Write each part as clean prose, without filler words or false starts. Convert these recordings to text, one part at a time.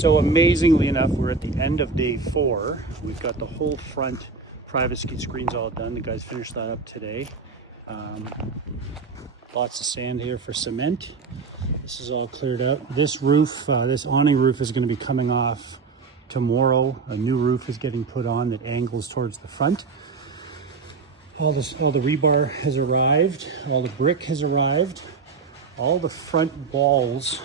So amazingly enough, we're at the end of day 4. We've got the whole front privacy screens all done. The guys finished that up today. Lots of sand here for cement. This is all cleared up. This roof, this awning roof is going to be coming off tomorrow. A new roof is getting put on that angles towards the front. All the rebar has arrived. All the brick has arrived. All the front walls,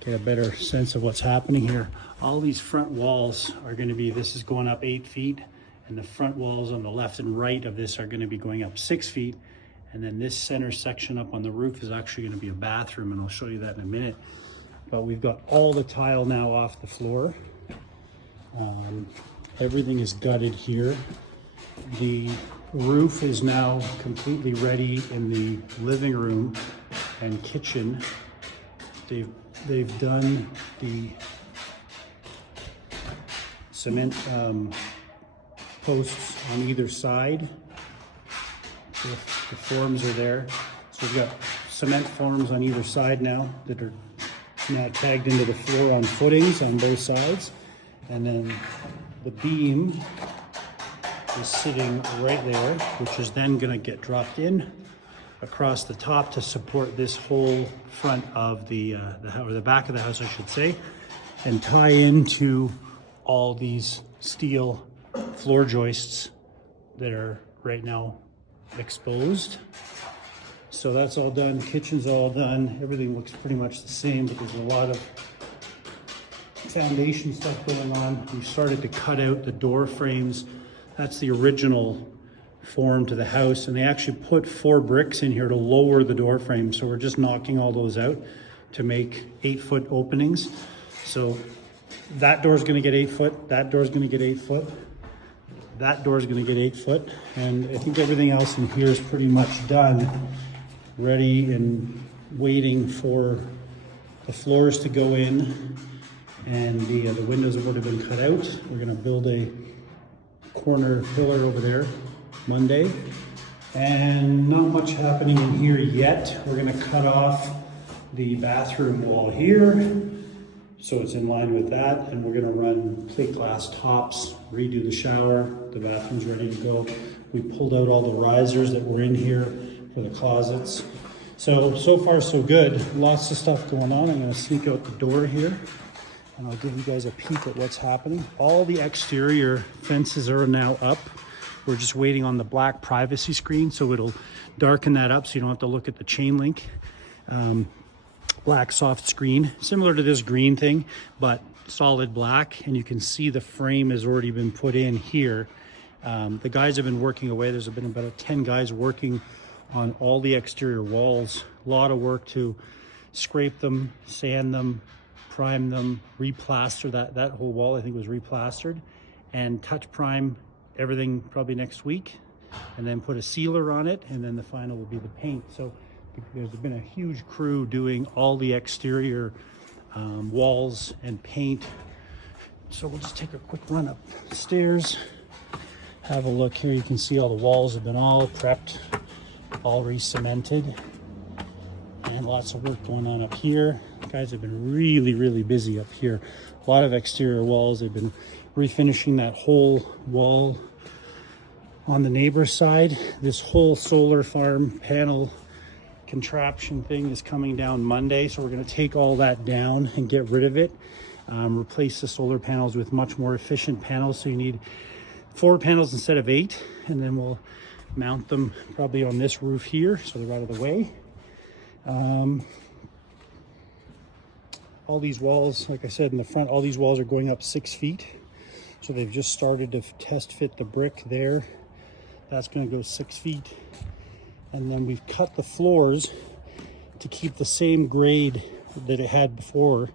get a better sense of what's happening here. All these front walls are going to be, this is going up 8 feet, and the front walls on the left and right of this are going to be going up 6 feet. And then this center section up on the roof is actually going to be a bathroom, and I'll show you that in a minute. But we've got all the tile now off the floor. Everything is gutted here. The roof is now completely ready in the living room and kitchen. They've done the cement posts on either side. The forms are there. So we've got cement forms on either side now that are now tagged into the floor on footings on both sides. And then the beam is sitting right there, which is then going to get dropped in across the top to support this whole front of the back of the house, I should say, and tie into all these steel floor joists that are right now exposed. So that's all done. Kitchen's all done. Everything looks pretty much the same, but there's a lot of foundation stuff going on. We started to cut out the door frames. That's the original form to the house, and they actually put 4 bricks in here to lower the door frame. So we're just knocking all those out to make 8-foot openings. So that door's going to get 8 foot. That door's going to get 8 foot. That door's going to get 8 foot, and I think everything else in here is pretty much done, ready and waiting for the floors to go in, and the windows have already been cut out. We're going to build a corner pillar over there Monday, and not much happening in here yet. We're going to cut off the bathroom wall here, so it's in line with that, and we're going to run plate glass tops, redo the shower. The bathroom's ready to go. We pulled out all the risers that were in here for the closets. So far so good. Lots of stuff going on. I'm going to sneak out the door here, and I'll give you guys a peek at what's happening. All the exterior fences are now up. We're just waiting on the black privacy screen, so it'll darken that up so you don't have to look at the chain link. Black soft screen, similar to this green thing, but solid black, and you can see the frame has already been put in here. The guys have been working away. There's been about 10 guys working on all the exterior walls. A lot of work to scrape them, sand them, prime them, replaster that whole wall. I think was replastered, and touch prime everything probably next week, and then put a sealer on it, and then the final will be the paint. So there's been a huge crew doing all the exterior walls and paint. So we'll just take a quick run upstairs, have a look here. You can see all the walls have been all prepped, all re-cemented, and lots of work going on up here. The guys have been really busy up here. A lot of exterior walls. They've been refinishing that whole wall on the neighbor's side. This whole solar farm panel contraption thing is coming down Monday, so we're going to take all that down and get rid of it, replace the solar panels with much more efficient panels. So you need 4 panels instead of 8, and then we'll mount them probably on this roof here so they're out of the way. All these walls, like I said, in the front, all these walls are going up 6 feet, so they've just started to test fit the brick there. That's going to go 6 feet. And then we've cut the floors to keep the same grade that it had before.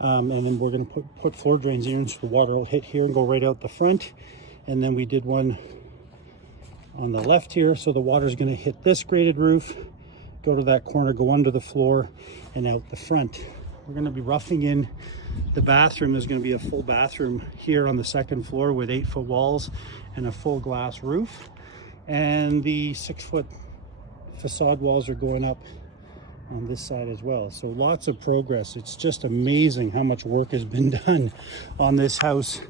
And then we're going to put floor drains in, so the water will hit here and go right out the front. And then we did one on the left here, so the water is going to hit this graded roof, go to that corner, go under the floor, and out the front. We're going to be roughing in the bathroom. There's going to be a full bathroom here on the 2nd floor with 8-foot walls and a full glass roof. And the 6-foot facade walls are going up on this side as well. So lots of progress. It's just amazing how much work has been done on this house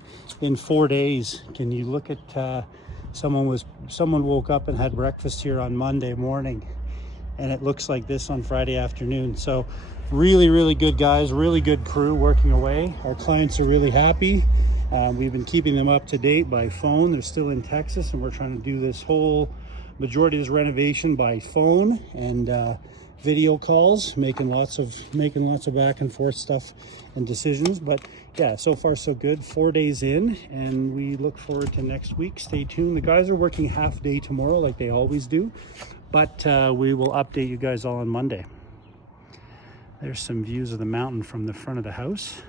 in 4 days. Can you look at someone woke up and had breakfast here on Monday morning, and it looks like this on Friday afternoon. So really good guys, really good crew working away. Our clients are really happy. We've been keeping them up to date by phone. They're still in Texas, and we're trying to do this whole majority of this renovation by phone and video calls, making lots of back and forth stuff and decisions. But yeah, so far so good. 4 days in, and we look forward to next week. Stay tuned. The guys are working half day tomorrow like they always do, but we will update you guys all on Monday. There's some views of the mountain from the front of the house.